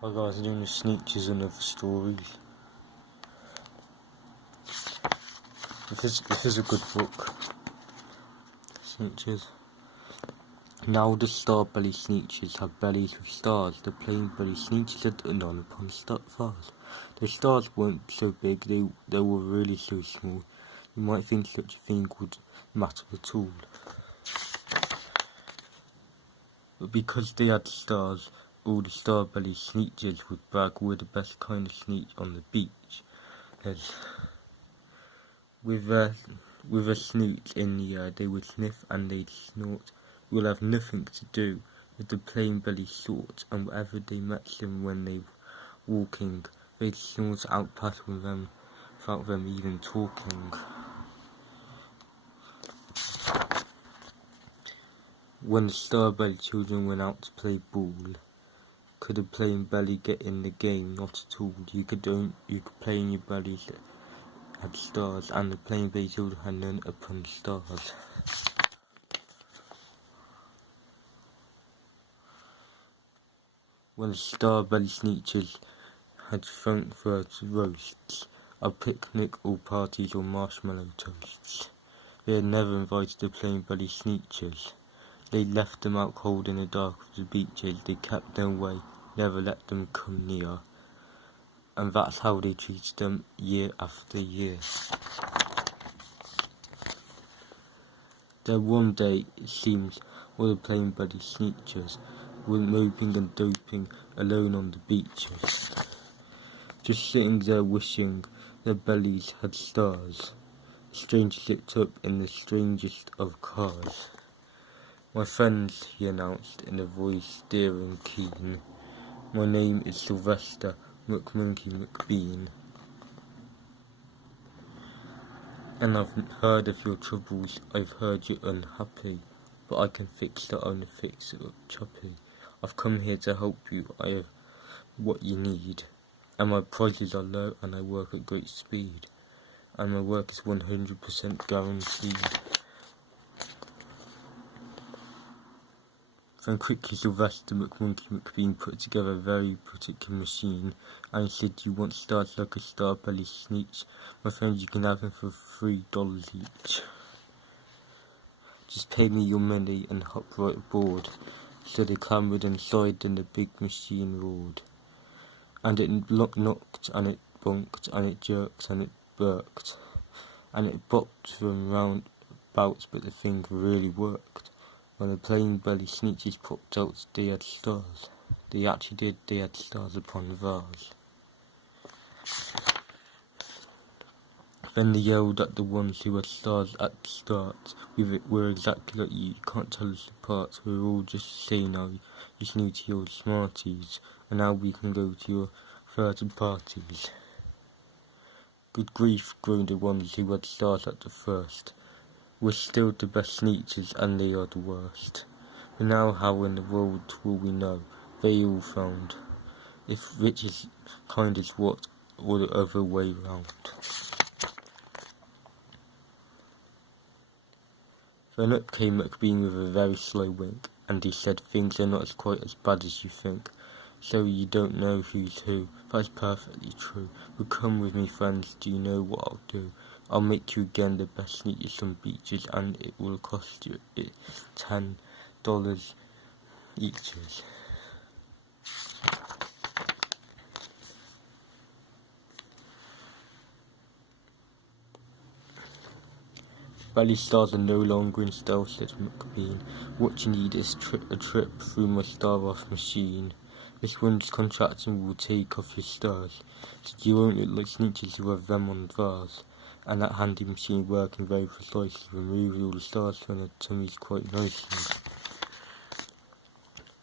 Hi guys, I'm doing the Sneetches and other stories. This is a good book. Sneetches. Now the star-belly Sneetches have bellies with stars. The plain belly Sneetches are done on upon stars. The stars weren't so big, they were really so small. You might think such a thing would matter at all. But because they had stars, all the star-belly Sneetches would brag we're the best kind of Sneetch on the beach. With a snoot in the air, they would sniff and they'd snort. We'll have nothing to do with the plain belly sort, and wherever they met them when they were walking, they'd snort out past them without them even talking. When the star-belly children went out to play ball, could a plain belly get in the game? Not at all. You could play in your bellies that had stars, and the plain belly children had none upon stars. When the star-belly Sneetches had Frankfurt roasts, a picnic or parties or marshmallow toasts, they had never invited the plain belly Sneetches. They left them out cold in the dark of the beaches. They kept them away, never let them come near. And that's how they treated them year after year. Then one day, it seems, all the plain belly Sneetches were moping and doping alone on the beaches, just sitting there wishing their bellies had stars. A stranger slipped up in the strangest of cars. "My friends," he announced in a voice dear and keen, "my name is Sylvester McMonkey McBean, and I've heard of your troubles. I've heard you're unhappy, but I can fix that, only fix it up choppy. I've come here to help you, I have what you need, and my prices are low and I work at great speed, and my work is 100% guaranteed." Then quickly Sylvester McMonkey McBean put together a very particular machine, and he said, "You want stars like a star-belly Sneetch? My friends, you can have them for $3 each. Just pay me your money and hop right aboard." So they clambered inside and the big machine roared. And it knocked, and it bonked, and it jerked, and it burked, and it bopped them round about, but the thing really worked. When the plain belly Sneetches popped out, they had stars. They actually did, they had stars upon vase. Then they yelled at the ones who had stars at the start. "We're exactly like you can't tell us apart. We're all just the same now, you just need to your smarties, and now we can go to your 30 parties." "Good grief," groaned the ones who had stars at the first. "We're still the best Sneetches, and they are the worst. But now how in the world will we know?" They all frowned. "If rich is kind as what, or the other way round?" Then up came McBean with a very slow wink, and he said, "Things are not quite as bad as you think. So you don't know who's who. That's perfectly true. But come with me, friends, do you know what I'll do? I'll make you again the best Sneetches on beaches, and it will cost you $10 each." "Belly stars are no longer in style," said McBean. "What you need is a trip through my star-off machine. This one's contracting will take off your stars, so you won't look like Sneetches who have them on vase. And that handy machine working very precisely removes all the stars from their tummies quite nicely."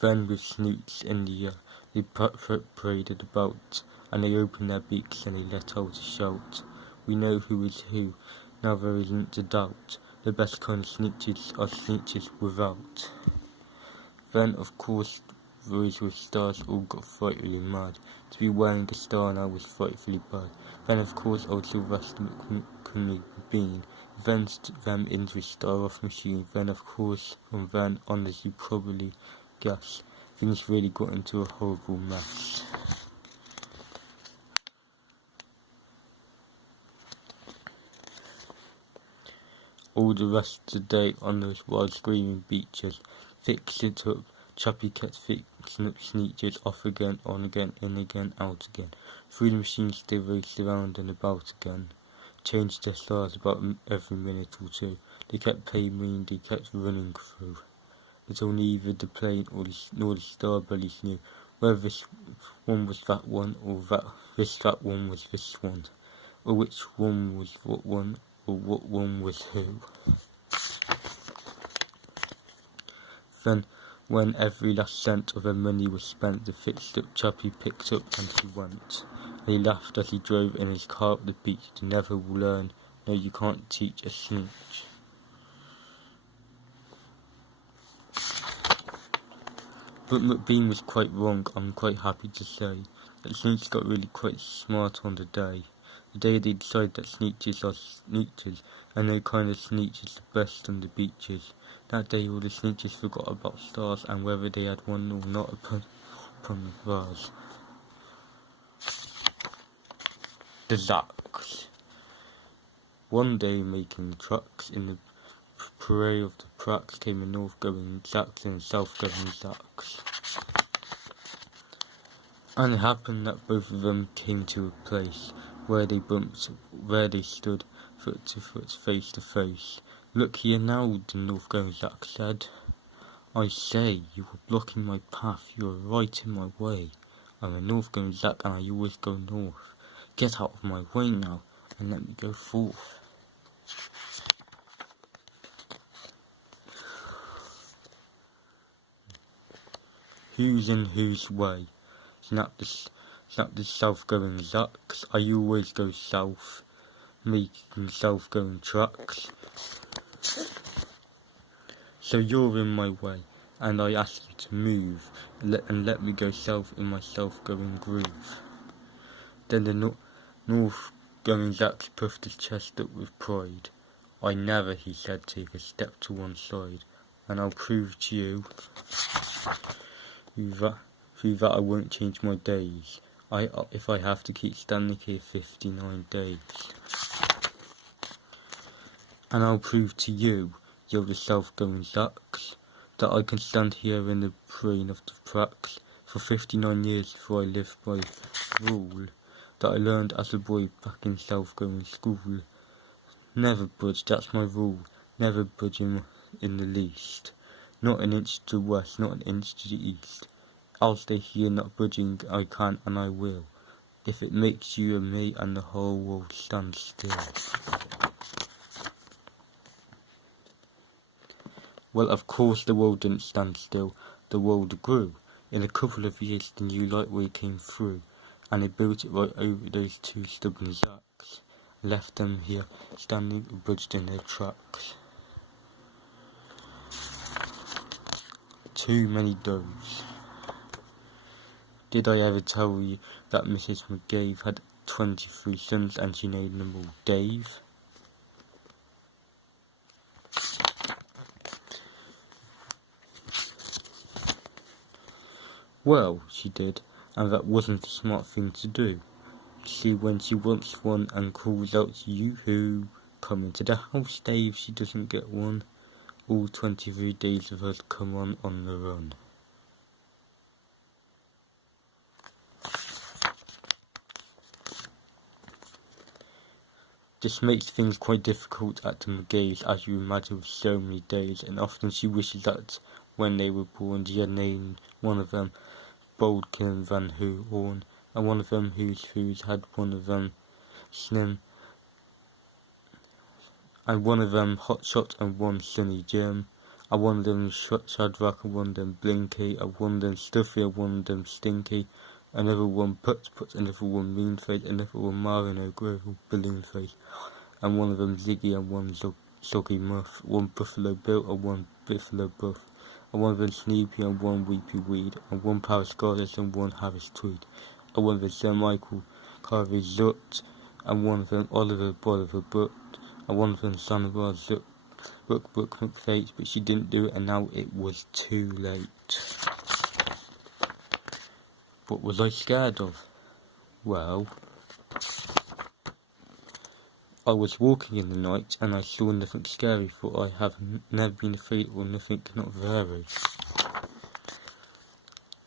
Then with snoots in the air, they paraded about, and they opened their beaks and they let out a shout. "We know who is who, now there isn't a doubt. The best kind of Sneetches are Sneetches without." Then of course those with stars all got frightfully mad. To be wearing a star now was frightfully bad. Then of course old Sylvester McBean fenced them into a star-off machine. Then of course from then on, as you probably guess, things really got into a horrible mess. All the rest of the day on those wild screaming beaches. Fix it up. Chappie kept fixing up Sneetches, off again, on again, in again, out again. Through the machines they raced around and about again. Changed their stars about every minute or two. They kept playing me and they kept running through. But neither the plane nor the star bellies knew whether this one was that one, or that one was this one, or which one was what one, or what one was who. Then, when every last cent of their money was spent, the fixed-up chappie picked up and he went. And he laughed as he drove in his car up the beach. To never will learn. No, you can't teach a Sneetch. But McBean was quite wrong, I'm quite happy to say. That Sneetches got really quite smart on the day. The day they decided that Sneetches are Sneetches, and no kind of Sneetch is the best on the beaches. That day all the Sneetches forgot about stars and whether they had one or not upon the bars. The Zacks. One day making trucks in the parade of the tracks came a north-going Zacks and a south-going Zacks. And it happened that both of them came to a place where they stood foot to foot, face to face. Look here now, the north-going Zack said. I say, you are blocking my path, you are right in my way. I'm a north-going Zack and I always go north. Get out of my way now and let me go forth. Who's in whose way? Snapped the south-going Zacks. I always go south, making south-going trucks. So you're in my way, and I ask you to move, and let me go south in my south-going groove. Then the north-going Zacks puffed his chest up with pride. I never, he said, take a step to one side, and I'll prove to you through that I won't change my days. If I have to keep standing here 59 days. And I'll prove to you, you're the south-going Zacks, that I can stand here in the brain of the tracks for 59 years before I live by rule that I learned as a boy back in south-going school. Never budge, that's my rule, never budge in the least. Not an inch to the west, not an inch to the east. I'll stay here not budging, I can and I will. If it makes you and me and the whole world stand still. Well, of course the world didn't stand still, the world grew. In a couple of years the new lightway came through, and they built it right over those two stubborn Zacks. Left them here, standing abridged in their tracks. Too many does. Did I ever tell you that Mrs. McGave had 23 sons and she named them all Dave? Well, she did, and that wasn't a smart thing to do. You see, when she wants one and calls out to you who come into the house, Dave, she doesn't get one. All 23 days of her come on the run. This makes things quite difficult at the McGays, as you imagine, with so many days, and often she wishes that when they were born she had named one of them Boldkin Van Horn, and one of them whose had one of them Slim, and one of them Hotshot, and one Sunny Jim, and one of them Shadrach, and one of them Blinky, and one of them Stuffy, and one of them Stinky, another one Put, another one Meanface, another one Marino Gravel, Balloonface, and one of them Ziggy, and one Soggy Muff, one Buffalo Bill, and one Buffalo Buff, and one of them Snoopy, and one Weepy Weed, and one Paris Goddess, and one Harris Tweed, and one of them Sir Michael Carvey Zut, and one of them Oliver Bolivar Butt, and one of them Sandoval Zut, Book McFate, but she didn't do it, and now it was too late. What was I scared of? Well, I was walking in the night, and I saw nothing scary, for I have never been afraid of nothing not very.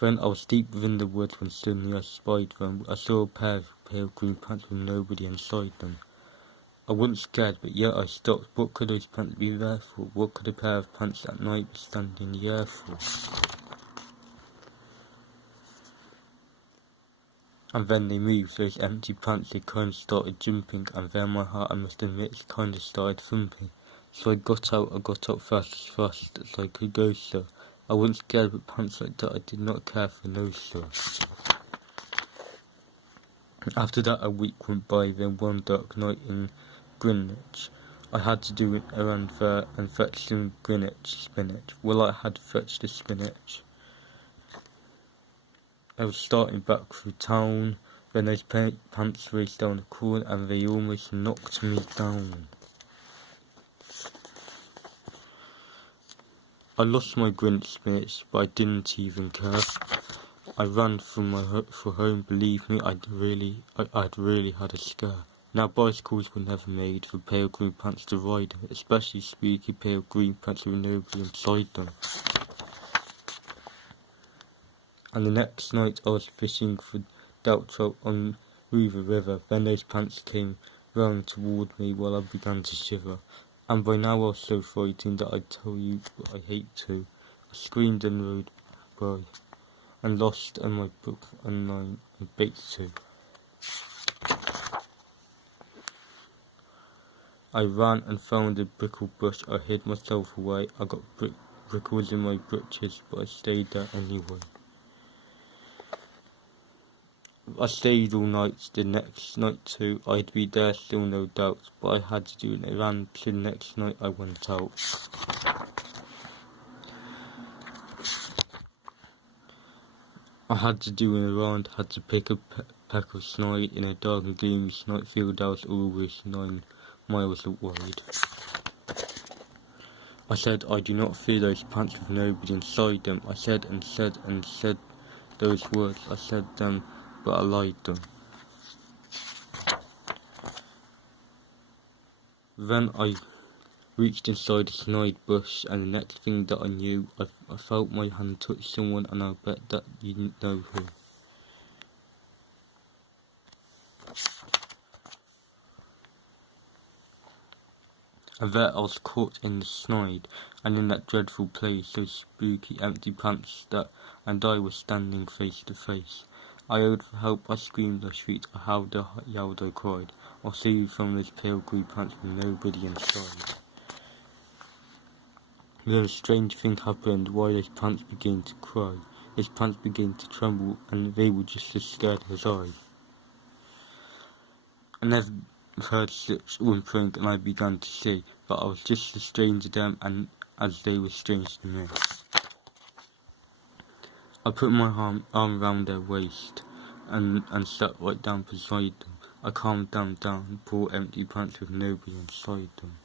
Then I was deep within the woods when suddenly I spied them. I saw a pair of pale green pants with nobody inside them. I wasn't scared, but yet I stopped. What could those pants be there for? What could a pair of pants at night be standing in the air for? And then they moved, those empty pants, they kind of started jumping, and then my heart, I must admit, it kind of started thumping. So I got out fast as I could go, sir. I wasn't scared, but pants like that I did not care for, no, sir. After that a week went by, then one dark night in Greenwich, I had to do an errand there and fetch some Greenwich spinach. Well, I had fetched the spinach. I was starting back through town, when those pants raced down the corner and they almost knocked me down. I lost my Greenwich spinach, but I didn't even care. I ran for home. Believe me, I'd really had a scare. Now bicycles were never made for pale green pants to ride, especially spooky pale green pants with nobody inside them. And the next night I was fishing for doubt trout on the river. Then those pants came round toward me while I began to shiver. And by now I was so frightened that I'd tell you what I hate to. I screamed and rode by, and lost in my book online and baked to. I ran and found a brickle bush. I hid myself away. I got brickles in my britches, but I stayed there anyway. I stayed all night, the next night too. I'd be there still, no doubt, but I had to do an errand, so the next night I went out. I had to do an errand, had to pick a peck of snide in a dark and gloomy night field. I was always 9 miles wide. I said, I do not fear those pants with nobody inside them. I said those words. I said them, but I lied them. Then I reached inside a snide bush, and the next thing that I knew, I felt my hand touch someone, and I bet that you didn't know who. And there I was caught in the snide, and in that dreadful place, those spooky empty pants and I were standing face to face. I owed for help, I screamed, I shrieked, I howled, I yelled, I cried. I'll save you from those pale green pants with nobody inside. Then a strange thing happened. Why, those pants began to cry. Those pants began to tremble, and they were just as scared as I. I never heard such whimpering, and I began to say that I was just as strange to them as they were strange to me. I put my arm round their waist and sat right down beside them. I calmed them down, poor empty pants with nobody inside them.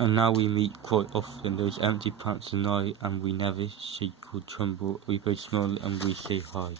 And now we meet quite often, those empty pants and I, and we never shake or tremble. We both smile and we say hi.